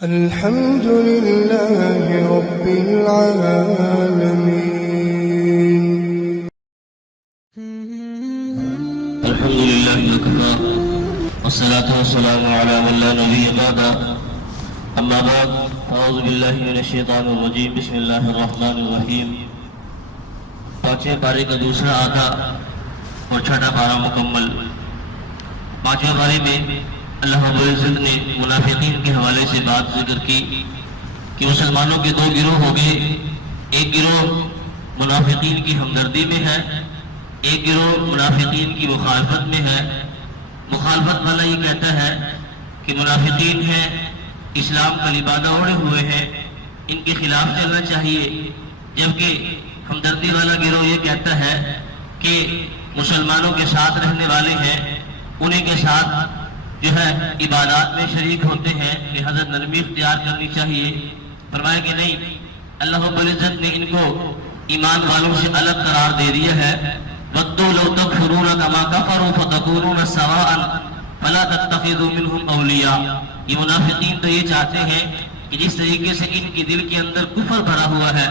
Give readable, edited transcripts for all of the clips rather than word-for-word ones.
الحمد لله رب العالمين. الحمد لله وكفى والصلاة والسلام على من لا نبي بعده. أما بعد أعوذ بالله من الشيطان الرجيم. بسم الله الرحمن الرحیم. پانچویں پارے کا دوسرا آدھا اور چھٹا پارہ مکمل. پانچویں پارے میں اللہ رب العزت نے منافقین کے حوالے سے بات ذکر کی کہ مسلمانوں کے دو گروہ ہو گئے. ایک گروہ منافقین کی ہمدردی میں ہے، ایک گروہ منافقین کی مخالفت میں ہے. مخالفت والا یہ کہتا ہے کہ منافقین ہیں، اسلام کا لبادہ اوڑے ہوئے ہیں، ان کے خلاف چلنا چاہیے. جبکہ ہمدردی والا گروہ یہ کہتا ہے کہ مسلمانوں کے ساتھ رہنے والے ہیں، انہیں کے ساتھ جو ہے عبادات میں شریک ہوتے ہیں، لہذا نرمی اختیار کرنی چاہیے. فرمایا کہ نہیں، اللہ رب العزت نے ان کو ایمان والوں سے الگ قرار دے دیا ہے. وَدُّوا لَوْ تَكْفُرُونَ كَمَا كَفَرُوا فَتَكُونُونَ سَوَاءً فَلَا تَتَّخِذُوا مِنْهُمْ أَوْلِيَاءَ. یہ منافقین تو یہ چاہتے ہیں کہ جس طریقے سے ان کے دل کے اندر کفر بھرا ہوا ہے،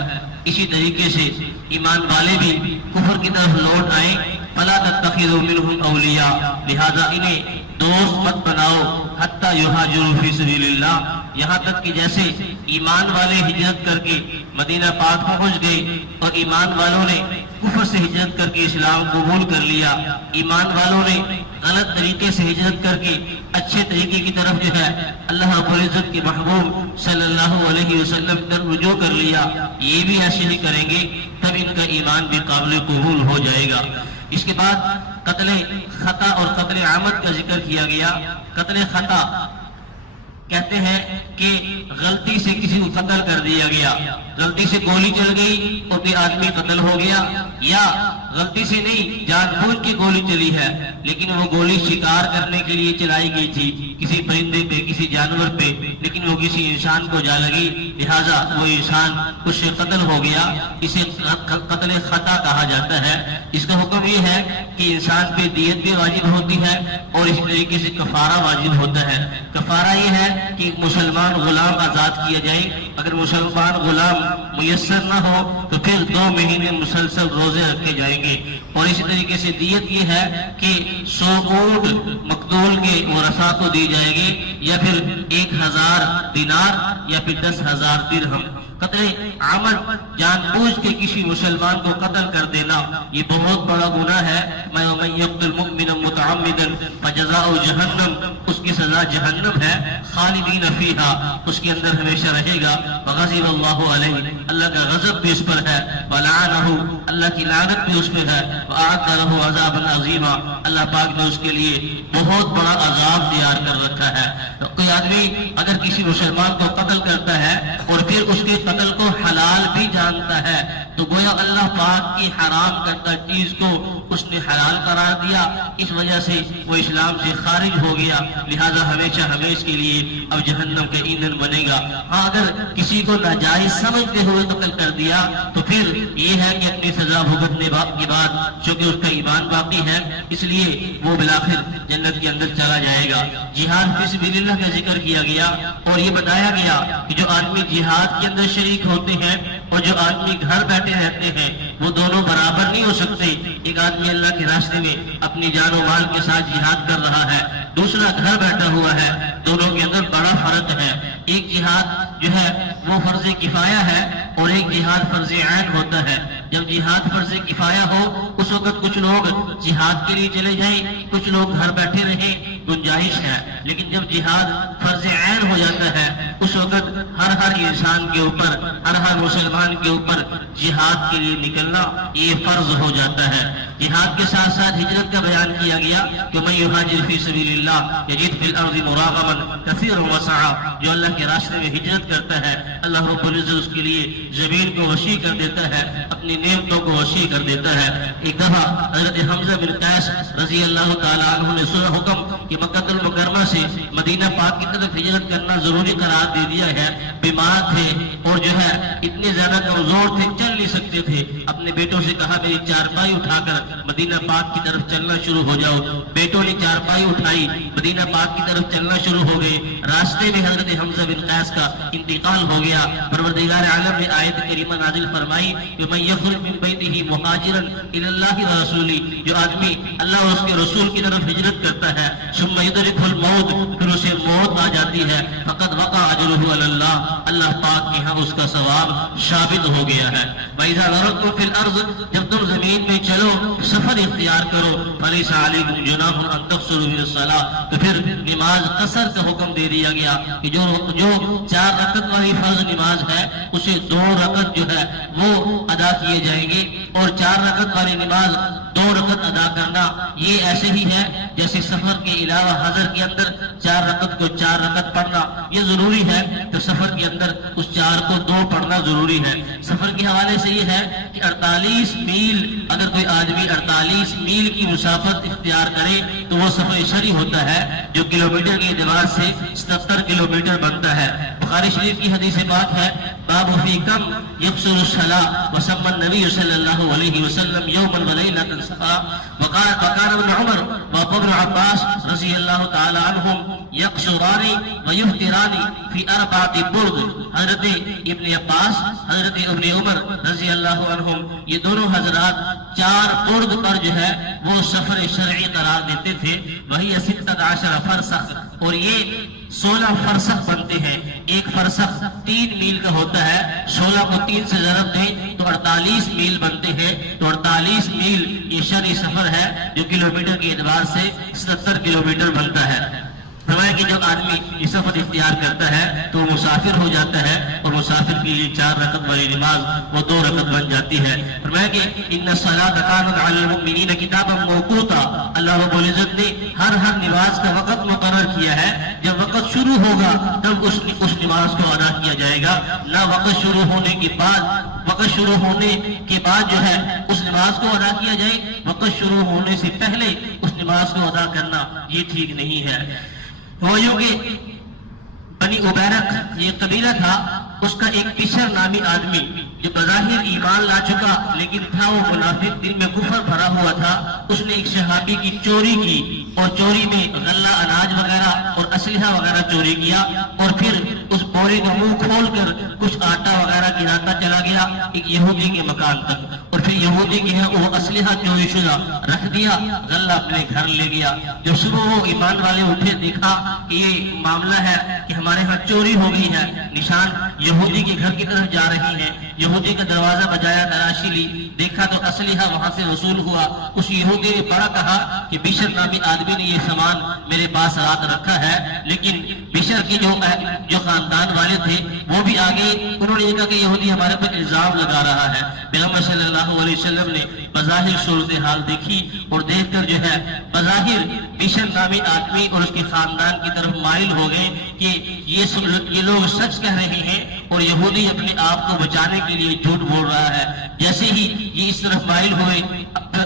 اسی طریقے سے ایمان والے بھی کفر کی طرف لوٹ آئیں. فَلَا تَتَّخِذُوا مِنْهُمْ أَوْلِيَاءَ. لہذا انہیں دوست مت بناؤ. حتیٰ یہاجروا فی سبیل اللہ، یہاں تک کہ جیسے ایمان والے ہجرت کر کے مدینہ پاک پہنچ گئے اور ایمان والوں نے کفر سے ہجرت کر کے اسلام قبول کر لیا، ایمان والوں نے غلط طریقے سے ہجرت کر کے اچھے طریقے کی طرف جو ہے اللہ رب العزت کے محبوب صلی اللہ علیہ وسلم کی طرف رجوع کر لیا، یہ بھی ایسے ہی کریں گے تب ان کا ایمان بھی قابل قبول ہو جائے گا. اس کے بعد قتل خطا اور قتل عمد کا ذکر کیا گیا. قتل خطا کہتے ہیں کہ غلطی سے کسی کو قتل کر دیا گیا، غلطی سے گولی چل گئی اور کوئی آدمی قتل ہو گیا، یا غلطی سے نہیں جان بوجھ کے گولی چلی ہے لیکن وہ گولی شکار کرنے کے لیے چلائی گئی تھی کسی پرندے پہ، کسی جانور پہ، لیکن وہ کسی انسان کو جا لگی، لہٰذا وہ انسان اس سے قتل ہو گیا. اسے قتل خطا کہا جاتا ہے. اس کا حکم یہ ہے کہ انسان پہ دیت بھی واجب ہوتی ہے اور اس طریقے سے کفارہ واجب ہوتا ہے. کفارہ یہ ہے کہ مسلمان غلام آزاد کیا جائے. اگر مسلمان غلام میسر نہ ہو تو پھر 2 مہینے مسلسل روزے رکھے جائیں گے. اور اسی طریقے سے دیت یہ ہے کہ 100 اونٹ مقتول کے ورثاء کو دی جائے گی، یا پھر 1000 دینار یا پھر 10,000 درہم. قتل عمد جان بوجھ کے کسی مسلمان کو قتل کر دینا یہ بہت بڑا گناہ ہے. مَن يَقْتُلْ مُؤْمِنًا مُتَعَمِّدًا فَجَزَاؤُهُ جَهَنَّمُ. اس کی سزا جہنم ہے. خالدین فیہا، اس کے اندر ہمیشہ رہے گا. وغضب اللہ علیہ، اللہ کا غضب بھی اس پر ہے. وَلَعَنَهُ، اللہ کی لعنت بھی اس پہ ہے. وَأَعَدَّ لَهُ عَذَابًا عَظِيمًا، اللہ پاک نے اس کے لیے بہت بڑا عذاب تیار کر رکھا ہے. کوئی آدمی اگر کسی مسلمان کو قتل کرتا ہے اور پھر اس کے قتل کو حلال بھی جانتا ہے تو گویا اللہ پاک کی حرام کردہ چیز کو اس نے حلال قرار دیا، اس وجہ سے وہ اسلام سے خارج ہو گیا. لہذا ہمیشہ ہمیشہ کے لیے اب جہنم کا ایندھن بنے گا. ہاں اگر کسی کو ناجائز سمجھتے ہوئے قتل کر دیا تو پھر یہ ہے کہ اپنی سزا بھگتنے کے بعد چونکہ اس کا ایمان باقی ہے اس لیے وہ بالآخر جنت کے اندر چلا جائے گا. جہاد فی سبیل اللہ کا ذکر کیا گیا اور یہ بتایا گیا کہ جو آدمی جہاد کے اندر شریک ہوتے ہیں اور جو آدمی گھر بیٹھے رہتے ہیں وہ دونوں برابر نہیں ہو سکتے. ایک آدمی اللہ کے راستے میں اپنی جان و مال کے ساتھ جہاد کر رہا ہے، دوسرا گھر بیٹھا ہوا ہے، دونوں کے اندر بڑا فرق ہے. ایک جہاد جو ہے وہ فرض کفایہ ہے اور ایک جہاد فرض عین ہوتا ہے. جب جہاد فرض کفایہ ہو اس وقت کچھ لوگ جہاد کے لیے چلے جائیں، کچھ لوگ گھر بیٹھے رہیں، گنجائش ہے. لیکن جب جہاد فرض عین ہو جاتا ہے اس وقت ہر انسان کے اوپر، ہر مسلمان کے اوپر جہاد کے لیے نکلنا یہ فرض ہو جاتا ہے. جہاد کے ساتھ ساتھ ہجرت کا بیان کیا گیا کہ من یہاجر فی سبیل اللہ یجد فی الارض مراغما کثیرا وسعا. جو اللہ کے راستے میں ہجرت کرتا ہے اللہ رب العزت اس کے لیے زمین کو وسیع کر دیتا ہے، اپنی نعمتوں کو وسیع کر دیتا ہے. ایک دفعہ حضرت حمزہ بن قیس رضی اللہ تعالیٰ عنہ نے سنا حکم کہ مکہ المکرمہ سے مدینہ پاک کی طرف ہجرت کرنا ضروری قرار دے دیا ہے. بیمار تھے اور جو ہے اتنے زیادہ کمزور تھے، چل نہیں سکتے تھے. اپنے بیٹوں سے کہا میری چارپائی اٹھا کر مدینہ پاک کی طرف چلنا شروع ہو جاؤ۔ بیٹوں نے چارپائی اٹھائی، مدینہ پاک کی طرف چلنا شروع ہو گئے۔ راستے میں حضرت حمزہ بن قیس کا انتقال ہو گیا۔ پروردگار عالم نے آیت کریمہ نازل فرمائی کہ من یخرج من بیتہ مہاجرا الی اللہ ورسولہ، جو آدمی اللہ اور اس کے رسول کی طرف ہجرت کرتا ہے، ثم یدرکہ الموت، پھر اسے موت آ جاتی ہے، فقد وقع اجرہ علی اللہ، اللہ پاک کے ہاں اس کا ثواب ثابت ہو گیا ہے۔ وَإِذَا ضَرَبْتُمْ فِي الْأَرْضِ، جب تم زمین میں چلو، سفر اختیار کرو، فَلَيْسَ عَلَيْكُمْ جُنَاحٌ أَن تَقْصُرُوا مِنَ الصَّلَاةِ، تو پھر نماز قصر کا حکم دے دیا گیا کہ جو 4 رکعت والی فرض نماز ہے اسے 2 رکعت جو ہے وہ ادا کیے جائیں گے، اور 4 رکعت والی نماز 2 رکعت ادا کرنا یہ ایسے ہی ہے جیسے سفر کے علاوہ حضر کے اندر 4 رکعت کو 4 رکعت پڑھنا یہ ضروری ہے، تو سفر کے اندر اس 4 کو 2 پڑھنا ضروری ہے۔ سفر کے حوالے سے یہ ہے کہ 48 میل، اگر کوئی آدمی 48 میل کی مسافت اختیار کرے تو وہ سفر شرعی ہوتا ہے، جو کلومیٹر کے اعتبار سے 77 کلومیٹر بنتا ہے۔ بخاری شریف کی حدیث پاک ہے، باب فی کم یقصر الصلاۃ وسمى النبی صلی اللہ علیہ وسلم یوما ولیلۃ سفرا، وکان ابن عمر وابن عباس رضی اللہ تعالی عنہم یقصران ویفتران فی 4 برد۔ حضرت ابن عباس، حضرت ابن عمر رضی اللہ عنہم، یہ دونوں حضرات 4 برد پر جو ہے وہ سفر شرعی قرار دیتے تھے۔ وہی 16 فرسخ، اور یہ 16 فرسخ بنتے ہیں۔ ایک فرسخ 3 میل کا ہوتا ہے، 16 کو 3 سے ضرب دیں تو 48 میل بنتے ہیں، تو 48 میل یہ شرعی سفر ہے جو کلومیٹر کے اعتبار سے 77 کلومیٹر بنتا ہے۔ فرمایا کہ جب آدمی یہ سفر اختیار کرتا ہے تو وہ مسافر ہو جاتا ہے، اور مسافر کے لیے 4 رکعت والی نماز وہ 2 رکعت بن جاتی ہے۔ فرمایا کہ ان الصلاۃ کانت علی المؤمنین کتابا موقوتا، اللہ رب العزت نے ہر نماز کا وقت مقرر کیا ہے، جب وقت شروع ہوگا تب اس نماز کو ادا کیا جائے گا، نہ وقت شروع ہونے کے بعد جو ہے اس نماز کو ادا کیا جائے، وقت شروع ہونے سے پہلے اس نماز کو ادا کرنا یہ ٹھیک نہیں ہے۔ وہ یوں کہ بنی عبیرق یہ قبیلہ تھا، اس کا ایک بشر نامی آدمی جو بظاہر ایمان لا چکا لیکن تھا وہ منافق، دل میں کفر بھرا ہوا تھا، اس نے ایک صحابی کی چوری کی، اور چوری میں غلہ اناج وغیرہ اور اسلحہ وغیرہ چوری کیا، اور پھر اس بورے کا منہ کھول کر کچھ آٹا وغیرہ گراتا چلا گیا ایک یہودی کے مکان تک، اور پھر یہودی کے یہاں وہ اسلحہ چوری شدہ رکھ دیا، غلہ اپنے گھر لے گیا۔ جب صبح وہ ایمان والے اٹھے، دیکھا کہ یہ معاملہ ہے کہ ہمارے ہاں چوری ہو گئی ہے، نشان یہودی کے گھر کی طرف جا رہی ہیں، یہودی کا دروازہ بجایا، تلاشی لی، دیکھا تو اسلحہ وہاں سے وصول ہوا۔ اس یہودی نے بڑا کہا کہ بشر نامی آدمی نے یہ سامان میرے پاس رات رکھا ہے، لیکن بشر کے جو خاندان والے تھے وہ بھی آگے، انہوں نے یہ کہا کہ یہودی ہمارے پر الزام لگا رہا ہے۔ پیغمبر صلی اللہ علیہ وسلم نے بظاہر صورتحال دیکھی، اور دیکھ کر جو ہے بظاہر بشر نامی آدمی اور اس کے خاندان کی طرف مائل ہو گئے کہ یہ لوگ سچ کہہ رہے ہیں، اور یہودی اپنے آپ کو بچانے کے لیے جھوٹ بول رہا ہے۔ جیسے ہی یہ اس طرف مائل ہوئے،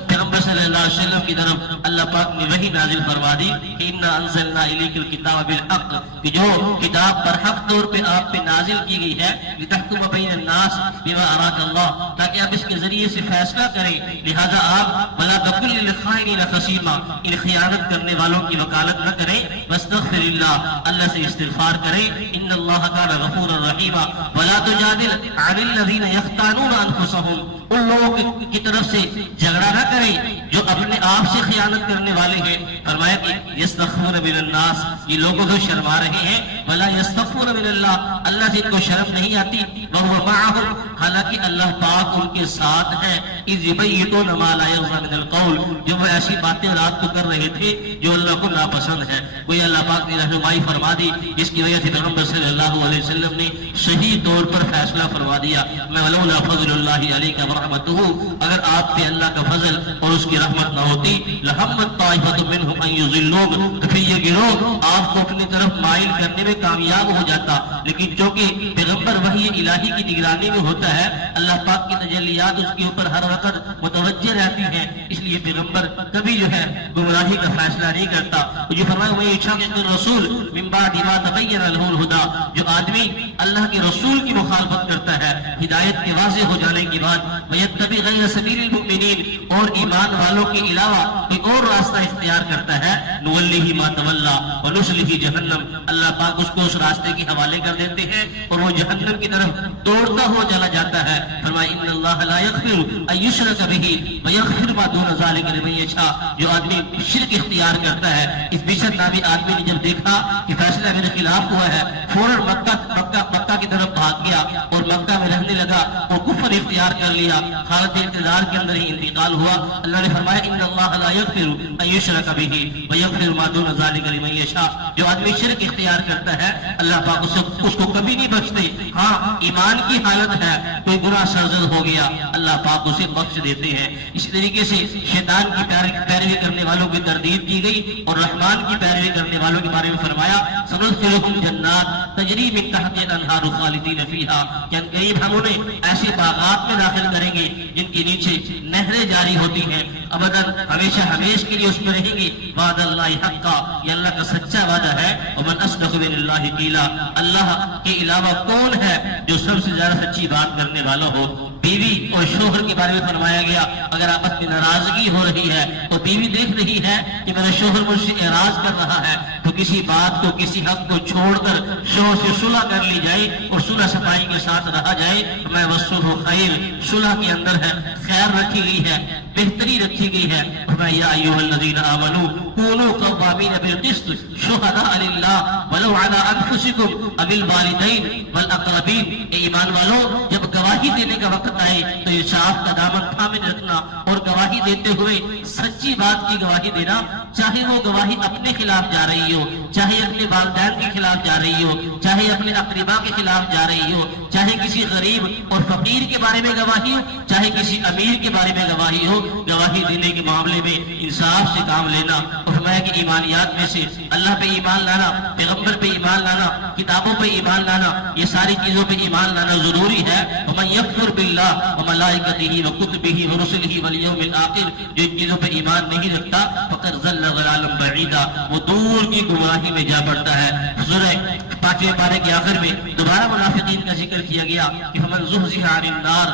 پیغمبر صلی اللہ علیہ وسلم کی طرف اللہ پاک نے وحی نازل فرما دی کہ انا انزلنا الیک الکتاب بالحق، کہ جو کتاب پر حق طور پہ آپ پہ نازل کی گئی ہے، لتحکم بین الناس بما اراک اللہ، تاکہ آپ اس کے ذریعے سے فیصلہ کریں، لہذا آپ ولا تکن للخائنین خصیما، ان خیانت کرنے والوں کی وکالت نہ کریں، واستغفر اللہ، اللہ سے استغفار کریں، ان اللہ کان غفورا رحیما، ولا تجادل عن الذین یختانون انفسهم، ان لوگوں کی طرف سے جھگڑا نہ کریں جو اپنے آپ سے خیانت کرنے والے ہیں۔ فرمایا کہ یستخفون من الناس، یہ لوگوں کو شرما رہے ہیں، ولا یستخفون من اللہ، اللہ سے ان کو شرم نہیں آتی، وهو معهم، حالانکہ اللہ پاک ان کے ساتھ ہے، اذ یبیتون ما لا یرضى من القول، جو وہ ایسی باتیں رات کو کر رہے تھے جو اللہ کو ناپسند ہے۔ کوئی اللہ پاک نے رہنمائی فرما دی، جس کی وجہ سے پیغمبر صلی اللہ علیہ وسلم نے صحیح طور پر فیصلہ فرما دیا۔ میں ولولا فضل اللہ علیک ورحمتہ، اگر آپ پہ اللہ کا فضل اور اس کی رحمت نہ ہوتی، لہمت طائفۃ منہم ان یضلوک، تو پھر یہ گروہ آپ کو اپنی طرف مائل کرنے میں کامیاب ہو جاتا، لیکن چونکہ پیغمبر وحی الہی کی نگرانی میں ہوتا ہے، اللہ پاک کی تجلیات اس کے اوپر ہر وقت متوجہ رہتی ہیں، اس لیے پیغمبر کبھی جو ہے گمراہی کا فیصلہ نہیں کرتا۔ جو فرمایا وہ اچھا کہ رسول من بعد ما تبین له الہدی، جو آدمی اللہ کے رسول کی مخالفت کرتا ہے ہدایت کے واضح ہو جانے کے بعد، وَيَتَّبِعْ غَيْرَ سَبِيلِ الْمُؤْمِنِينَ، اور ایمان والوں کے علاوہ کوئی اور راستہ اختیار کرتا ہے، نُوَلِّهِ مَا تَوَلَّى وَنُصْلِهِ جَهَنَّمَ، اللہ پاک اس کو اس راستے کے حوالے کر دیتے ہیں اور وہ جہنم کی طرف دوڑتا ہوا چلا جاتا ہے۔ فرمایا إِنَّ اللَّهَ لَا يَغْفِرُ أَن يُشْرَكَ بِهِ وَيَغْفِرُ مَا دُونَ ذَلِكَ لِمَن يَشَاءُ، جو آدمی شرک اختیار کرتا ہے، اس بشر نامی آدمی نے جب دیکھا کہ فیصلہ میرے خلاف ہوا ہے، فوراً مکہ کی طرف بھاگ گیا اور مکہ میں رہنے لگا اور کفر اختیار کر لیا، حالت انتظار کے اندر ہی انتقال ہوا۔ اللہ نے فرمایا إِنَّ اللَّهَ لَا يَغْفِرُ أَن يُشْرَكَ بِهِ وَيَغْفِرُ مَا دُونَ ذَلِكَ لِمَن يَشَاءُ، جو آدمی شرک اختیار کرتا ہے اللہ پاک اس کو کبھی نہیں بخشتے۔ ہاں ایمان کی حالت ہے، کوئی گناہ سرزد ہو گیا اللہ پاک اسے بخش دیتے ہیں۔ اسی طریقے سے شیطان کی پیروی کرنے والوں کی تردید کی گئی اور رحمان کی پیروی کرنے والوں کے بارے میں فرمایا سندخلهم جنات تجری من تحتها الانہار خالدین فیہا، یعنی قریب ہم انہیں ایسے باغات میں داخل کریں گے جن کے نیچے نہریں جاری ہوتی ہیں، ابداً ہمیشہ ہمیش کے لیے اس میں رہیں گے۔ وعد اللہ حقا، یہ اللہ کا سچا وعدہ ہے۔ ومن اصدق من اللہ قیلا، اللہ کے علاوہ کون ہے جو سب سے زیادہ سچی بات کرنے والا ہو۔ بیوی اور شوہر کے بارے میں فرمایا گیا اگر آپس میں ناراضگی ہو رہی ہے تو بیوی دیکھ رہی ہے کہ میرا شوہر مجھ سے اعراض کر رہا ہے تو کسی بات کو کسی حق کو چھوڑ کر شوہر سے صلح کر لی جائے اور صلح صفائی کے ساتھ رہا جائے۔ میں والصلح خیر، صلح کے اندر ہے خیر رکھی گئی ہے، بہتری رکھی گئی ہے۔ یا ایھا الذین آمنوا کونوا قوامین بالقسط شہداء للہ ولو علی انفسکم او الوالدین والاقربین، اے ایمان والو جب گواہی دینے کا وقت آئے تو انصاف کا دامن تھامے رکھنا اور گواہی دیتے ہوئے سچی بات کی گواہی دینا، چاہے وہ گواہی اپنے خلاف جا رہی ہو، چاہے اپنے والدین کے خلاف جا رہی ہو، چاہے اپنے اقربا کے خلاف جا رہی ہو، چاہے کسی غریب اور فقیر کے بارے میں گواہی ہو، چاہے کسی امیر کے بارے میں گواہی ہو۔ گواہی دینے کے معاملے میں انصاف سے کام لینا۔ اور فرمایا کہ ایمانیات میں سے اللہ پہ ایمان لانا، پیغمبر پہ ایمان لانا، کتابوں پہ ایمان لانا، یہ ساری چیزوں پہ ایمان لانا ضروری ہے۔ ومن یکفر باللہ وملائکتہ وکتبہ ورسلہ والیوم الآخر، جو ان چیزوں پہ ایمان نہیں رکھتا فقد ضل ضلالا بعیدا، وہ دور کی گمراہی میں جا پڑتا ہے۔ سورہ 5ویں پارے کے آخر میں دوبارہ منافقین کا ذکر کیا گیا کہ فمن زحزح عن النار،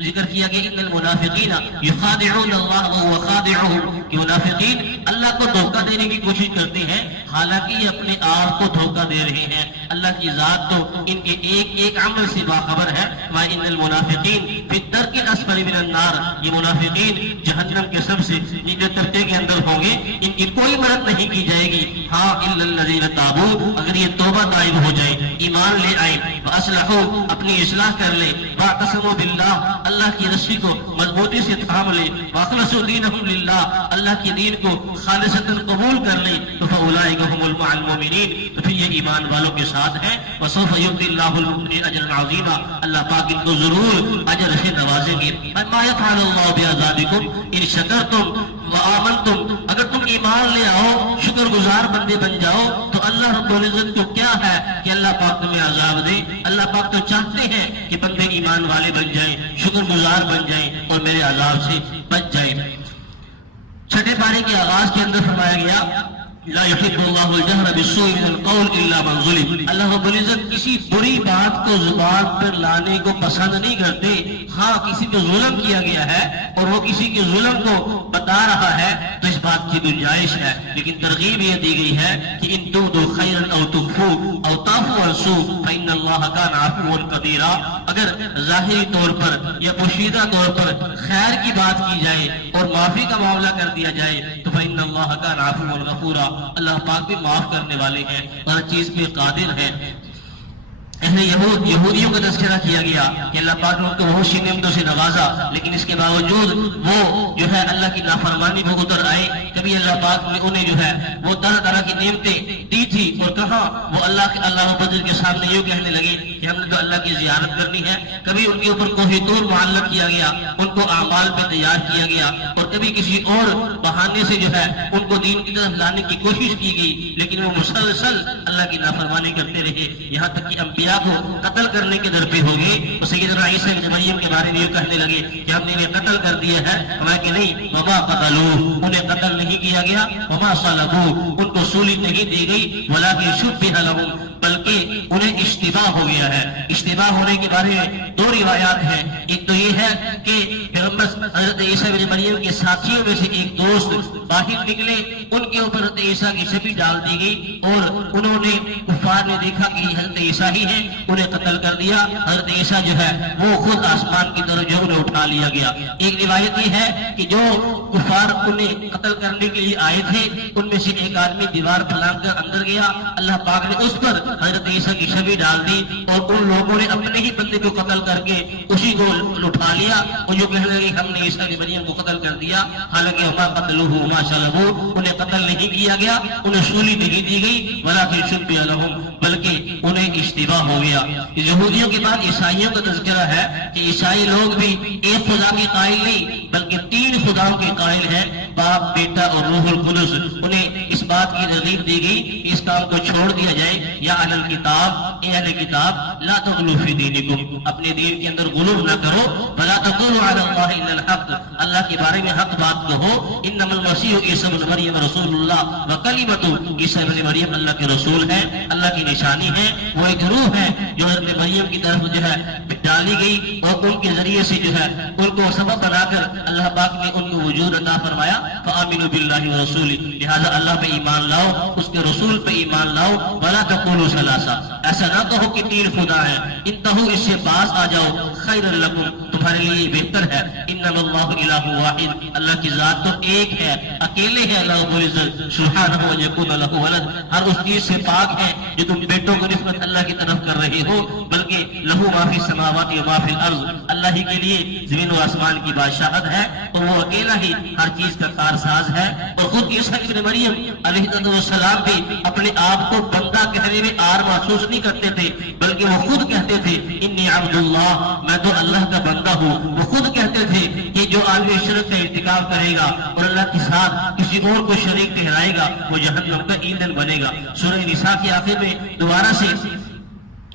ذکر کیا گیا ان المنافقین یخادعون اللہ وهو خادعهم، کہ منافقین اللہ کو دھوکہ دینے کی کوشش کرتے ہیں حالانکہ یہ اپنے آپ کو دھوکہ دے رہے ہیں۔ اللہ کی ذات تو ان کے ایک ایک عمل سے باخبر ہے۔ وان المنافقین فی الدرک الاسفل من النار، یہ منافقین جہنم کے سب سے نیچے طبقے کے اندر ہوں گے، ان کی کوئی مدد نہیں کی جائے گی۔ ہاں الا الذین تابوا، اگر یہ توبہ طائب ہو جائے، ایمان لے آئے، واصلحوا، اپنی اصلاح کر لے، واعتصموا باللہ، اللہ کی رسی کو مضبوطی سے تھام لے، واخلصوا دینہم للہ، اللہ کے دین کو خالصتاً قبول کر لے، تو فاولئک هم مع المؤمنین، تو پھر یہ ایمان والوں کے ساتھ ہیں۔ وسوف یؤتی اللہ المؤمنین اجرا عظیما، اللہ پاک ان کو ضرور اجر سے نوازیں گے۔ ما یفعل اللہ بعذابکم ان شکرتم وآمنتم، اگر تم ایمان لے آؤ، شکر گزار بندے بن جاؤ تو اللہ رب العزت کو کیا ہے کہ اللہ پاک تمہیں عذاب دے۔ اللہ پاک تو چاہتے ہیں کہ بندے ایمان والے بن جائیں، شکر گزار بن جائیں اور میرے عذاب سے بچ جائیں۔ چھٹے پارے کے آغاز کے اندر فرمایا گیا لا يحب اللہ الجہر بالسوء من القول الا من ظلم، اللہ رب العزت کسی بری بات کو زبان پر لانے کو پسند نہیں کرتے۔ ہاں کسی پہ ظلم کیا گیا ہے اور وہ کسی کے ظلم کو بتا رہا ہے تو اس بات کی گنجائش ہے، لیکن ترغیب یہ دی گئی ہے کہ ان تبدوا خیرا او تخفوا او تعفوا عن سوء فإن اللہ کان عفوا قدیرا، اگر ظاہری طور پر یا پوشیدہ طور پر خیر کی بات کی جائے اور معافی کا معاملہ کر دیا جائے تو فإن اللہ کان عفوا غفورا، اللہ پاک بھی معاف کرنے والے ہیں، ہر چیز پہ قادر ہے۔ یہودیوں کا تذکرہ کیا گیا کہ اللہ پاک نے ان کو بہت سی نعمتوں سے نوازا، لیکن اس کے باوجود وہ جو ہے اللہ کی نافرمانی میں اتر آئے۔ کبھی اللہ پاک نے انہیں جو ہے وہ طرح طرح کی نعمتیں دی تھی اور کہاں وہ اللہ بدر کے سامنے یوں کہنے لگے کہ ہم نے تو اللہ کی زیارت کرنی ہے۔ کبھی ان کے اوپر کوہ طور معلق کیا گیا، ان کو اعمال پہ تیار کیا گیا، اور کبھی کسی اور بہانے سے جو ہے ان کو دین کی طرف لانے کی کوشش کی گئی، لیکن وہ مسلسل اللہ کی نافرمانی کرتے رہے، یہاں تک کہ انبیاء کو قتل کرنے کے در پہ ہو گئے۔ تو سیدنا عیسیٰ ابن مریم کے بارے میں یہ کہنے لگے کہ ہم نے انہیں قتل کر دیا ہے، فرمایا کہ نہیں، وما قتلوہ، انہیں قتل نہیں کیا گیا، وما صلبوہ، ان کو سولی نہیں دی گئی، ولکن شبہ لہم، بلکہ انہیں اس اشتباہ ہو گیا ہے۔ اشتباہ ہونے کے بارے میں دو روایات ہیں، ایک تو یہ ہے کہ پیغمبر حضرت عیسیٰ بن مریم کے ساتھیوں میں سے ایک دوست باہر نکلے، ان کے اوپر حضرت عیسیٰ کی چھبی ڈال دی گئی اور انہوں نے کفار نے دیکھا کہ یہ حضرت عیسیٰ ہی ہیں، انہیں قتل کر دیا۔ حضرت عیسیٰ جو ہے وہ خود آسمان کی طرف جو انہیں اٹھا لیا گیا۔ ایک روایت یہ ہے کہ جو کفار انہیں قتل کرنے کے لیے آئے تھے ان میں سے ایک آدمی دیوار پھلانگ کر اندر گیا، اللہ پاک نے اس پر حضرت عیسیٰ کی چھبی ڈال دی اور ان لوگوں نے اپنے ہی بندے کو قتل کر کے اسی کو اٹھا لیا اور جو کہنے لگے ہم نے عیسیٰ بن مریم کو قتل کر دیا، حالانکہ وما قتلوہ وما صلبوہ، انہیں قتل نہیں کیا گیا، انہیں سولی نہیں دی گئی، ولکن شبہ لہم، بلکہ انہیں اشتباہ ہو گیا۔ یہودیوں کے بعد عیسائیوں کا تذکرہ ہے کہ عیسائی لوگ بھی ایک خدا کے قائل نہیں بلکہ تین خداؤں کے قائل ہیں، باپ، بیٹا اور روح القدس۔ انہیں اس بات کی ترغیب دی گئی کہ اس کام کو چھوڑ دیا جائے۔ یا اہل الکتاب، اے اہل کتاب، لا تغلوا فی دینکم، اپنے دین کے اندر غلو نہ کرو، ولا تقولوا علی اللہ الا الحق، اللہ کے بارے میں حق بات کہو۔ انما المسیح عیسیٰ بن مریم رسول اللہ وکلمۃ، عیسیٰ بن مریم اللہ کے رسول ہے، اللہ کی نشانی ہے، وہ ایک روح ہے جو حضرت مریم کی طرف جو ہے ڈالی گئی اور ان کے ذریعے سے جو ہے ان کو سبب بنا کر اللہ پاک نے ان کو وجود عطا فرمایا۔ فآمنوا باللہ ورسولہ، لہذا اللہ پہ ایمان لاؤ، اس کے رسول پہ ایمان لاؤ۔ ولا تقولوا ثلاثہ، ایسا نہ کہو کہ تین خدا ہیں، انتہو، اس سے باز آ جاؤ، خیر لکم، تمہارے لیے بہتر ہے۔ انما اللہ الہ واحد، اللہ کی ذات تو ایک ہے، اکیلے ہے اللہ رب العزت، سبحانہ و یکون لہ ولد، ہر اس چیز سے پاک ہے جو تم بیٹوں کو نسبت اللہ کی طرف کر رہے ہو، بلکہ لہو ما فی السماوات و ما فی الارض، اللہ ہی کے لیے زمین و آسمان کی بادشاہت ہے اور وہ اکیلا ہی ہر چیز کا کارساز ہے۔ اور خود عیسیٰ ابن مریم علیہ السلام بھی اپنے آپ کو بندہ کہنے میں آر محسوس نہیں کرتے تھے، بلکہ وہ خود کہتے تھے انی عبد اللہ، میں تو اللہ کا بندہ ہوں۔ وہ خود کہتے تھے کہ جو عالم شرک کا ارتکاب کرے گا اور اللہ کے ساتھ کسی اور کو شریک ٹھہرائے گا وہ جہنم کا ایندھن بنے گا۔ سورہ نساء کے آخر میں دوبارہ سے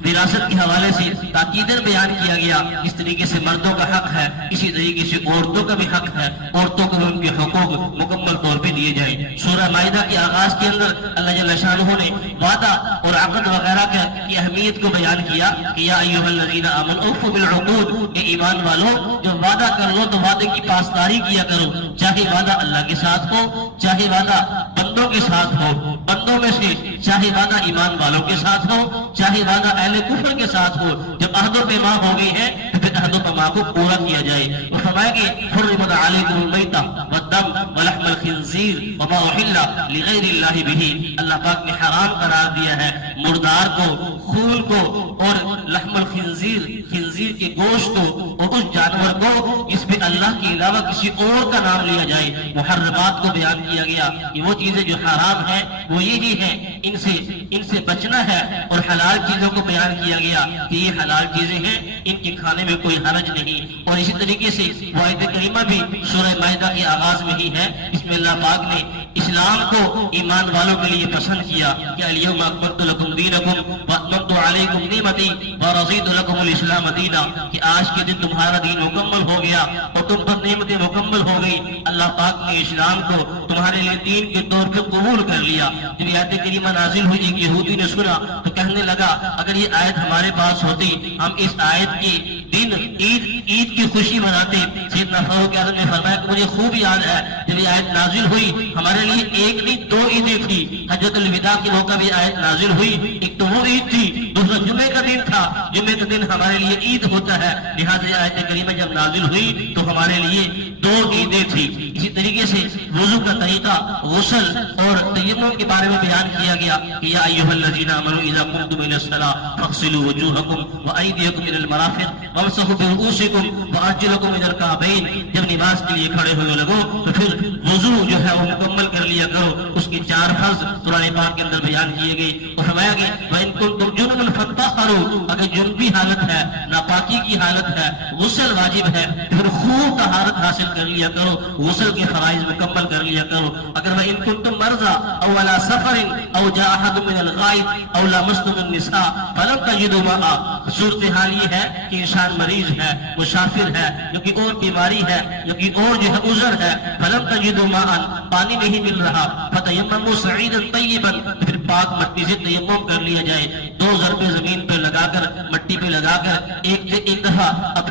وراثت کے حوالے سے تاکیدن بیان کیا گیا، اس طریقے سے مردوں کا حق ہے اسی طریقے سے عورتوں کا بھی حق ہے، عورتوں کو ان کے حقوق مکمل طور پہ دیے جائیں۔ سورہ مائدہ کے آغاز کے اندر اللہ جل شانہ نے وعدہ اور عقد وغیرہ کی اہمیت کو بیان کیا کہ یا ایھا الذین آمنوا اوفوا بالعقود، یہ ایمان والو جو وعدہ کر لو تو وعدے کی پاسداری کیا کرو، چاہے وعدہ اللہ کے ساتھ ہو، چاہے وعدہ بندوں کے ساتھ ہو، بندوں میں سے چاہے وعدہ ایمان والوں کے ساتھ ہو، چاہے وعدہ اہل کفر کے ساتھ ہو۔ جب عہد و پیمان ہو گئی ہے تو پھر عہد و پیمان کو پورا کیا جائے۔ وہ فرمائے کہ حرمت علیکم المیتۃ والدم ولحم الخنزیر وما احل لغیر اللہ بہ، اللہ پاک نے حرام قرار دیا ہے مردار کو، خون کو اور لحم الخنزیر، خنزیر کے گوشت کو اور اس جانور کو جس پہ اللہ کے علاوہ کسی اور کا نام لیا جائے۔ محرمات کو بیان کیا گیا کہ وہ چیزیں جو حرام ہیں وہ یہی ہیں، ان سے بچنا ہے، اور حلال چیزوں کو بیان کیا گیا کہ یہ حلال چیزیں ہیں، ان کے کھانے میں کوئی حرج نہیں۔ اور اسی طریقے سے وہ آیت کریمہ بھی سورہ مائدہ کے آغاز میں ہی ہے، اس میں اللہ پاک نے اسلام کو ایمان والوں کے لیے پسند کیا کہ الیوم اکملت لکم دینکم واتممت علیکم نعمتی ورضیت لکم الاسلام دینا، کہ آج کے دن تمہارا دین مکمل ہو گیا اور تم پر نعمتیں مکمل ہو گئی۔ اللہ پاک نے اسلام کو تمہارے لیے دین کے طور پر قبول کر لیا۔ جب یہ آیت کریمہ نازل ہوئی ایک یہودی نے سنا تو کہنے لگا اگر یہ آیت ہمارے پاس ہوتی ہم اس آیت کے دن عید کی خوشی مناتے۔ سیدنا فاروق اعظم نے فرمایا کہ مجھے خوب یاد ہے جب یہ آیت نازل ہوئی ہمارے لیے ایک نہیں دو عیدیں تھی۔ حجۃ الوداع کے موقع بھی آیت نازل ہوئی، ایک تو وہ عید تھی، دوسرا جمعے کا دن تھا، جمعے کا دن ہمارے لیے عید ہوتا ہے، لہٰذا یہ آیت کریمہ جب نازل ہوئی تو ہمارے لیے دو عیدیں تھی۔ اسی طریقے سے وضو کا طریقہ، غسل اور تیمم کے بارے میں بیان کیا گیا کہ یا ایھا الذین آمنوا اذا قمتم الی الصلاۃ فاغسلوا وجوہکم وایدیکم الی المرافق وامسحوا برؤوسکم وارجلکم الی الکعبین، جب نماز کے لیے کھڑے ہونے لگو تو پھر وضو جو ہے وہ مکمل کر لیا کرو۔ اس کے 4 فرض قرآن پاک کے اندر بیان کیے گئے اور فرمایا کہ وَإِن كُنتُمْ جُنُبًا فَطَّهَّرُوا، اگر جنبی حالت ہے، ناپاکی کی حالت ہے، غسل واجب ہے، پھر خوب طہارت حاصل کر لیا کرو، غسل کے فرائض مکمل کر لیا کرو۔ اگر وَإِن كُنتُمْ مَرْضَىٰ أَوْ عَلَىٰ سَفَرٍ أَوْ جَاءَ أَحَدٌ مِّنَ الْغَائِطِ أَوْ لَامَسْتُمُ النِّسَاءَ فَلَمْ تَجِدُوا مَاءً، صورتحال یہ ہے کہ انسان مریض ہے، مسافر ہے، جو کہ اور بیماری ہے، جو کہ اور جو ہے عذر ہے، فَلَمْ تَجِدُوا مَاءً، پانی نہیں مل رہا، فَتَيَمَّمُوا صَعِيدًا طَيِّبًا، پھر پاک مٹی سے تیمم کر لیا جائے، 2 ضربے زمین پر لگا کر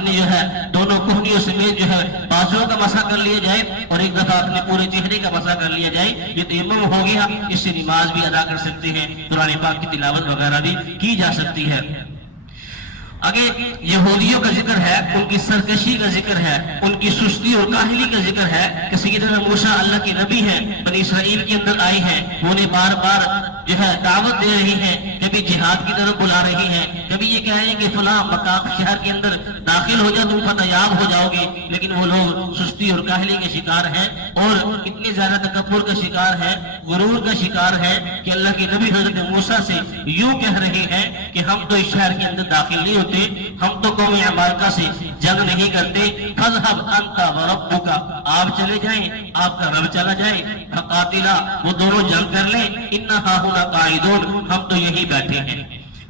اپنے جو ہے دونوں کوہنیوں سمیت جو ہے بازوؤں کا مسح کر لیا جائے اور ایک دفعہ اپنے پورے چہرے کا مسح کر لیا جائے، یہ تیمم ہو گیا۔ اس سے نماز بھی ادا کر سکتے ہیں، قرآن پاک کی تلاوت وغیرہ بھی کی جا سکتی ہے۔ آگے یہودیوں کا ذکر ہے، ان کی سرکشی کا ذکر ہے، ان کی سستی اور کاہلی کا ذکر ہے کہ سیدنا موسیٰ اللہ کے نبی ہیں، بنی اسرائیل کے اندر آئے ہیں، وہ انہیں بار بار جو ہے دعوت دے رہی ہیں، کبھی جہاد کی طرف بلا رہی ہیں، کبھی یہ کہہ رہے ہیں کہ فلاں مقام شہر کے اندر داخل ہو جاؤ تم فتح یاب ہو جاؤ گے، لیکن وہ لوگ سستی اور کاہلی کے شکار ہیں اور اتنی زیادہ تکبر کا شکار ہے، غرور کا شکار ہے کہ اللہ کے نبی حضرت موسیٰ سے یوں کہہ رہے ہیں کہ ہم تو اس شہر کے اندر داخل نہیں ہوتے، ہم تو قوم عمالقہ سے جنگ نہیں کرتے، فَاذْهَبْ أَنْتَ وَرَبُّكَ، آپ چلے جائیں، آپ کا رب چلا جائے، فَقَاتِلَا، وہ دونوں جنگ کر لیں، إِنَّا هَاهُنَا قَاعِدُونَ، ہم تو یہی بیٹھے ہیں۔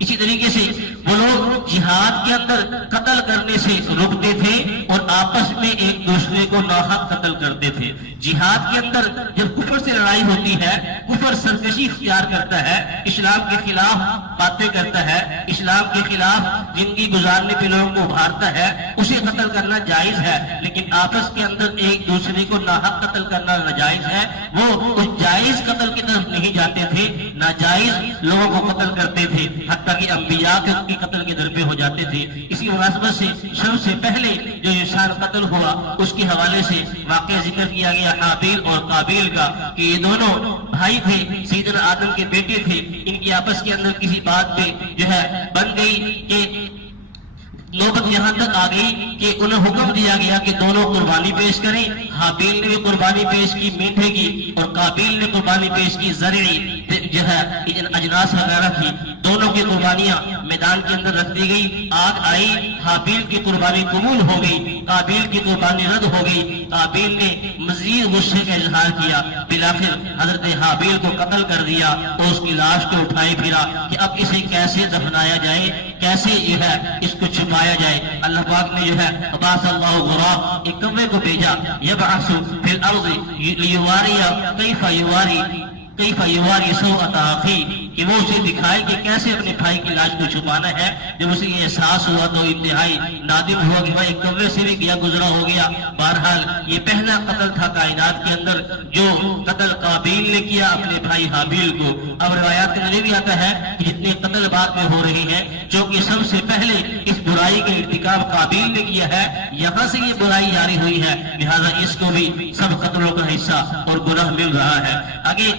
اسی طریقے سے وہ لوگ جہاد کے اندر قتل کرنے سے رکتے تھے اور آپس میں ایک دوسرے کو ناحق قتل کرتے تھے۔ جہاد کے اندر جب کفر سے لڑائی ہوتی ہے، کفر سرکشی اختیار کرتا ہے، اسلام کے خلاف باتیں کرتا ہے، اسلام کے خلاف زندگی گزارنے پہ لوگوں کو ابھارتا ہے، اسے قتل کرنا جائز ہے، لیکن آپس کے اندر ایک دوسرے کو ناحق قتل کرنا ناجائز ہے۔ وہ اس جائز قتل کی طرف نہیں جاتے تھے، ناجائز لوگوں کو قتل کرتے تھے، حتیٰ کہ انبیاء کے قتل کے در پہ ہو جاتے تھے۔ اسی مناسبت سے سب سے پہلے جو انسان قتل ہوا اس کے حوالے سے واقعہ ذکر کیا گیا حابیل اور قابیل کا، کہ یہ دونوں بھائی تھے، سیدنا آدم کے بیٹے تھے، ان کی آپس کے اندر کسی بات پہ جو ہے بن گئی کہ نوبت یہاں تک آ گئی کہ انہیں حکم دیا گیا کہ دونوں قربانی پیش کریں۔ حابیل نے بھی قربانی پیش کی میٹھے کی اور قابیل نے قربانی پیش کی زرعی جو ہے اجناس وغیرہ کی، دونوں کی قربانیاں میدان کے اندر رکھ دی گئی۔ آگ آئی، حابیل کی قربانی قبول ہو گئی، قابیل کی قربانی رد ہو گئی۔ قابیل نے مزید غصے کا اظہار کیا، بالآخر حضرت حابیل کو قتل کر دیا اور اس کی لاش کو اٹھائے پھرا کہ اب اسے کیسے دفنایا جائے، کیسے جو ہے اس کو چھپایا جائے۔ اللہ پاک نے جو ہے عباس اللہ غراب ایک کوے کو بھیجا، یبعث فی الارض لیواری کیف یواری سوءۃ اخی، کہ وہ اسے دکھائے کہ کیسے اپنے بھائی کی لاش کو چھپانا ہے۔ جب اسے یہ احساس ہوا تو انتہائی نادم ہوا کہ بھائی کوے سے بھی گیا گزرا ہو گیا۔ بہرحال یہ پہلا قتل تھا کائنات کے اندر جو قتل قابیل نے کیا اپنے بھائی حابیل کو۔ اب روایات میں یہ بھی آتا ہے کہ جتنے قتل بعد میں ہو رہے ہیں، چونکہ سب سے پہلے اس برائی کا ارتکاب قابیل نے کیا ہے، یہاں سے یہ برائی جاری ہوئی ہے، لہذا اس کو بھی سب قتلوں کا حصہ اور گناہ مل رہا ہے۔ آگے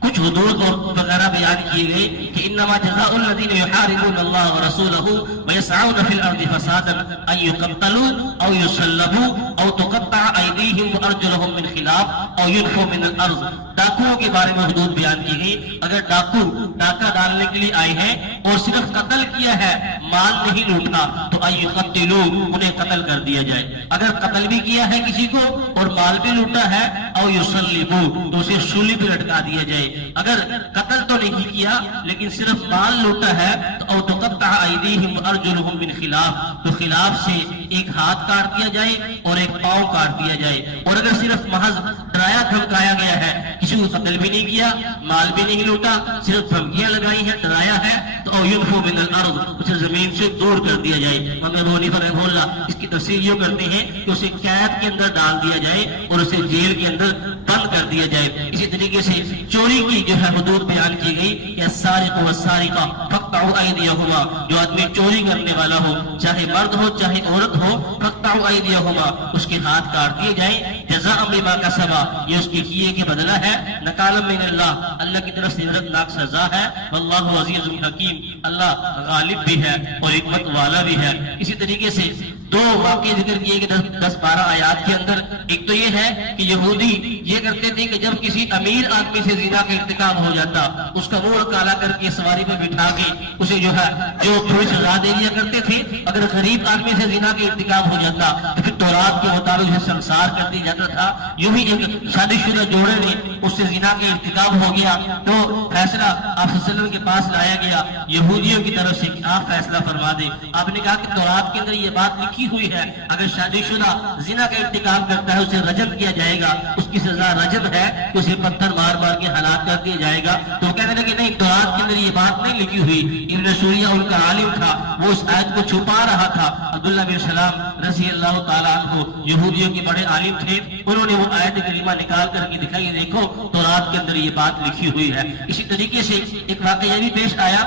کچھ حدود اور وغیرہ بیان کیے گئے کہ انما جزاء الذین یحاربون اللہ ورسولہ ویسعون فی الارض فسادا ان یقتلوا او یصلبوا او تقطع ایدیہم وارجلہم من خلاف او ینفوا من الارض۔ ڈاکوؤں کے بارے میں حدود بیان کی گئی، اگر ڈاکو ڈاکہ ڈالنے کے لیے آئے ہیں اور صرف قتل کیا ہے، مال نہیں لوٹا، تو ان یقتلوا، انہیں قتل کر دیا جائے۔ اگر قتل بھی کیا ہے کسی کو اور مال بھی لوٹا ہے، او یصلبوا، تو اسے سولی پہ لٹکا دیا جائے۔ اگر قتل تو نہیں کیا لیکن صرف مال لوٹا ہے تو او تقطع ایدیہم وارجلہم من خلاف، تو خلاف سے ایک ہاتھ کاٹ دیا جائے اور ایک پاؤں کاٹ دیا جائے۔ اور اگر صرف محض ڈرایا دھمکایا گیا ہے، کسی کو قتل بھی نہیں کیا، مال بھی نہیں لوٹا، صرف دھمکیاں لگائی ہیں، ڈرایا ہے، تو او ینفوا من الارض، اسے زمین سے دور کر دیا جائے۔ امام ابو حنیفہ رحمہ اللہ اس کی تفسیر یہ کرتے ہیں کہ اسے قید کے اندر ڈال دیا جائے اور اسے جیل کے اندر بند کر دیا جائے۔ اسی طریقے سے چوری کی جو ہے حدود بیان کی گئی کہ السارق والسارقہ فاقطعوا ایدیہما، جو آدمی چوری کرنے والا ہو، چاہے مرد ہو چاہے عورت ہو، فاقطعوا ایدیہما، اس کے ہاتھ کاٹ دیے جائیں، جزاء بما کسبا، یہ اس کے کیے کے بدلہ ہے، نکالا من اللہ، اللہ کی طرف سے عبرتناک سزا ہے، واللہ عزیز حکیم، اللہ غالب بھی ہے اور حکمت والا بھی ہے۔ اسی طریقے سے دو واقعے ذکر کیے گئے 10-12 آیات کے اندر۔ ایک تو یہ ہے کہ یہودی یہ کرتے تھے کہ جب کسی امیر آدمی سے زنا کا ارتکاب ہو جاتا، اس کا منہ کالا کر کے سواری پہ بٹھا کے اسے جو ہے جو تھوڑی سزا دے دیا کرتے تھے۔ اگر غریب آدمی سے زنا کا ارتکاب ہو جاتا تو پھر تورات کے مطابق اسے سنسار کر دیا جاتا تھا۔ یوں ہی ایک شادی شدہ جوڑے نے اس سے زنا کا ارتکاب ہو گیا تو فیصلہ آپ صلی اللہ علیہ وسلم کے پاس لایا گیا یہودیوں کی طرف سے کہ آپ فیصلہ فرما دیں۔ آپ نے کہا کہ تورات کے اندر یہ بات لکھی ہوئی ہے، اگر شادی شدہ زنا کا ارتکاب کرتا ہے اسے رجم کیا جائے گا، اس کی سزا رجم ہے کہ اسے پتھر مار مار کے ہلاک کر دیا جائے گا۔ تو وہ کہنے لگے نہیں، تورات کے اندر یہ بات نہیں لکھی ہوئی۔ ابن سوریہ ان کا عالم تھا، وہ اس آیت کو چھپا رہا تھا۔ عبداللہ بن سلام رضی اللہ تعالیٰ عنہ یہودیوں کے بڑے عالم تھے، انہوں نے وہ آیت کریمہ نکال کر کے دکھائی، دیکھو تورات کے اندر یہ بات لکھی ہوئی ہے۔ اسی طریقے سے ایک واقعہ بھی پیش آیا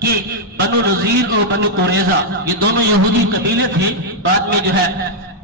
کہ بنو نذیر اور بنو قریظہ یہ دونوں یہودی قبیلے تھے، بعد میں جو ہے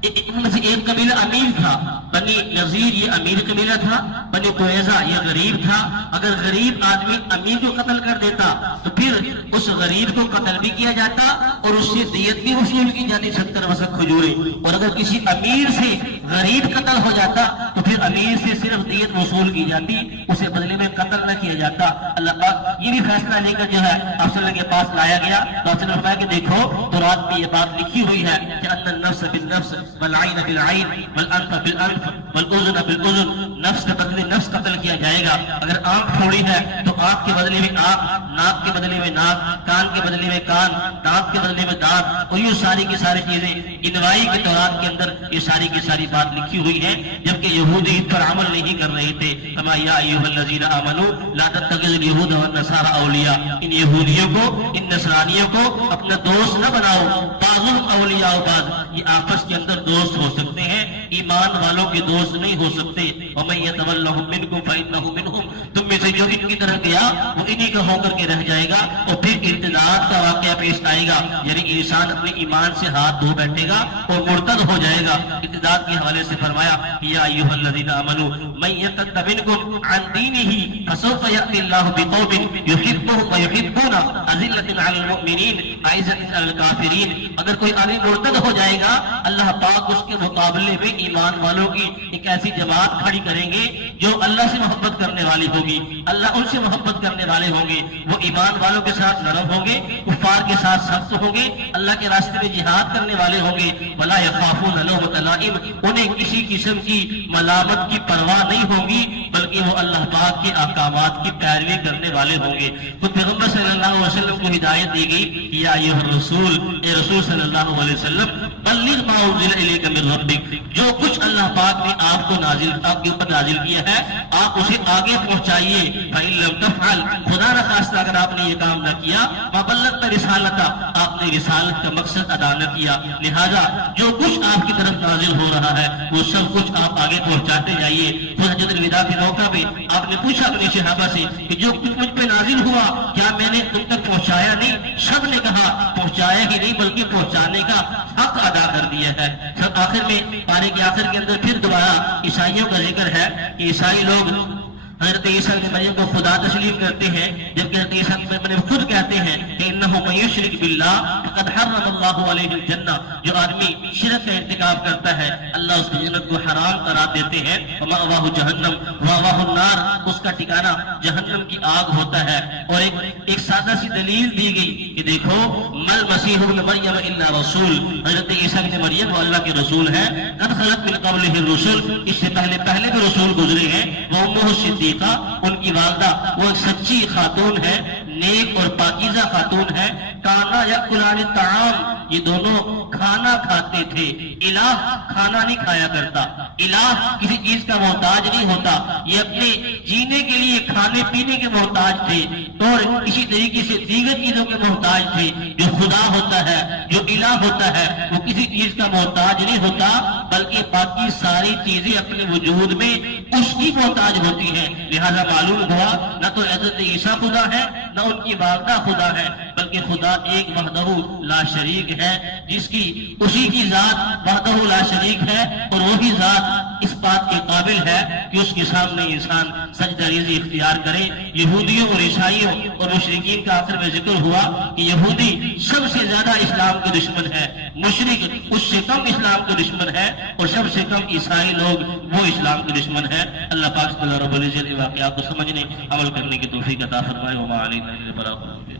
ان میں سے ایک قبیلہ امیر تھا، بنی نذیر یہ امیر قبیلہ تھا، بنی قریظہ یہ غریب تھا۔ اگر غریب آدمی امیر کو قتل کر دیتا تو پھر اس غریب کو قتل بھی کیا جاتا اور اس سے دیت بھی وصول کی جاتی 70 وسق کھجوریں، اور اگر کسی امیر سے غریب قتل ہو جاتا تو پھر امیر سے صرف دیت وصول کی جاتی، اسے بدلے میں قتل نہ کیا جاتا۔ اللہ پاک یہ بھی فیصلہ لے کر جو ہے آپ صلی اللہ علیہ وسلم کے پاس لایا گیا، تو آپ صلی اللہ علیہ وسلم نے فرمایا کہ دیکھو تورات میں یہ بات لکھی ہوئی ہے کہ ان النفس بالنفس والعین بالعین والانف بالانف والاذن بالاذن، نفس کے بدلے نفس قتل کیا جائے گا۔ اگر آنکھ پھوڑی ہے تو آنکھ کے بدلے میں آنکھ، ناک کے بدلے میں ناک، کان کے بدلے میں کان، دانت کے بدلے میں دانت، اور یہ ساری کی ساری چیزیں گنوائی کے تورات کے اندر یہ ساری کی ساری بات لکھی ہوئی ہے، جبکہ یہودی اس پر عمل نہیں کر رہے تھے۔ کما یا ایھا الذین آمنوا لا تتخذوا اليهود والنصارى اولیاء، ان یہودیوں کو ان نصرانیوں کو اپنا دوست نہ بناؤ، بعضهم اولیاء بعض، یہ آپس کے اندر دوست ہو سکتے ہیں، ایمان والوں کے دوست نہیں ہو سکتے۔ ومن يتولهم منكم فإنه منهم، تم میں سے جو ان کی طرف گیا وہ انہی کا ہو کر کے رہ جائے گا، اور پھر ارتداد کا واقعہ پیش آئے گا، یعنی انسان اپنے ایمان سے ہاتھ دھو بیٹھے گا اور مرتد ہو جائے گا۔ ارتداد کے حوالے سے فرمایا یا ایھا الذین آمنوا من یرتد منکم عن دینہ فسوف یأتی اللہ بقوم یحبهم ویحبون اذلۃ علی المؤمنین اعزۃ علی الکافرین، اگر کوئی آدمی مرتد ہو جائے گا اللہ پاک اس کے مقابلے میں ایمان والوں کی ایک ایسی جماعت کھڑی کریں گے جو اللہ سے محبت کرنے والی ہوگی، اللہ ان سے محبت کرنے والے ہوں گے، وہ ایمان والوں کے ساتھ نرم ہوں گے، کفار کے ساتھ سخت ہوں گے، اللہ کے راستے میں جہاد کرنے والے ہوں گے۔ ولا یخافون لومۃ لائم، انہیں کسی قسم کی ملامت کی پرواہ نہیں ہوگی، بلکہ وہ اللہ پاک کے احکامات کی پیروی کرنے والے ہوں گے۔ خود پیغمبر صلی اللہ علیہ وسلم کو ہدایت دی گئی یا ایھا الرسول، اے رسول صلی اللہ علیہ وسلم بلغ ما انزل الیک من ربک، جو کچھ اللہ پاک نے آپ کو آپ کے اوپر نازل کیا ہے آپ اسے آگے پہنچائیے۔ فإن لم تفعل، خدا نہ خواستہ اگر آپ نے یہ کام نہ کیا، ما بلغت رسالتہ، آپ نے رسالت کا مقصد ادا نہ کیا، لہذا جو کچھ آپ کی طرف نازل ہو رہا ہے وہ سب کچھ آپ آگے پہنچاتے جائیے۔ حجۃ الوداع کے موقع پہ آپ نے پوچھا اپنے صحابہ سے کہ جو کچھ مجھ پہ نازل ہوا کیا میں نے تم تک پہنچایا نہیں؟ سب نے کہا پہنچایا ہی نہیں بلکہ پہنچانے کا حق ادا کر دیا ہے۔ سب آخر میں پارے کے آخر کے اندر پھر دوبارہ عیسائیوں کا ذکر ہے کہ عیسائی لوگ حضرت عیسیٰ ابن مریم کو خدا تسلیم کرتے ہیں، جبکہ حضرت عیسیٰ ابن مریم خود کہتے ہیں کہ انہ من یشرک باللہ فقد حرم اللہ علیہ الجنہ، جو آدمی شرک کا ارتکاب کرتا ہے اللہ اس کی جنت کو حرام قرار دیتے ہیں۔ ومأواہ جہنم ومأواہ النار، اس کا ٹھکانہ جہنم کی آگ ہوتا ہے۔ اور ایک سادہ سی دلیل دی گئی کہ دیکھو مل مسیح ابن مریم الا رسول، حضرت عیسیٰ ابن مریم وہ اللہ کے رسول ہیں، قد خلت من قبلہ الرسل، اس سے پہلے بھی رسول گزرے ہیں، وامہ صدیقہ، ان کی والدہ وہ ایک سچی خاتون ہے، نیک اور پاکیزہ خاتون ہے۔ کانا یاکلان الطعام، یہ دونوں کھانا کھاتے تھے، الہ کھانا نہیں کھایا کرتا، الہ کسی چیز کا محتاج نہیں ہوتا، یہ اپنے جینے کے لیے کھانے پینے کے محتاج تھے، اور اسی طریقے سے دیگر چیزوں کے محتاج تھے۔ جو خدا ہوتا ہے، جو الہ ہوتا ہے، وہ کسی چیز کا محتاج نہیں ہوتا، بلکہ باقی ساری چیزیں اپنے وجود میں اس کی محتاج ہوتی ہیں۔ لہذا معلوم ہوا نہ تو حضرت عیسیٰ خدا ہے نہ ان کی والدہ خدا ہے، بلکہ خدا ایک وحدہ لا شریک ہے، جس کی اسی کی ذات وحدہ لا شریک ہے، اور وہی ذات اس بات کے قابل ہے کہ اس کے سامنے انسان سجدہ ریزی اختیار کرے۔ یہودیوں اور عیسائیوں اور مشرکین کا آخر میں ذکر ہوا کہ یہودی سب سے زیادہ اسلام کے دشمن ہے، مشرک اس سے کم اسلام کے دشمن ہے، اور سب سے کم عیسائی لوگ وہ اسلام کے دشمن ہے۔ اللہ پاک رب العزت واقعات کو سمجھنے عمل کرنے کی توفیق عطا فرمائے۔ وما علینا الا البلاغ۔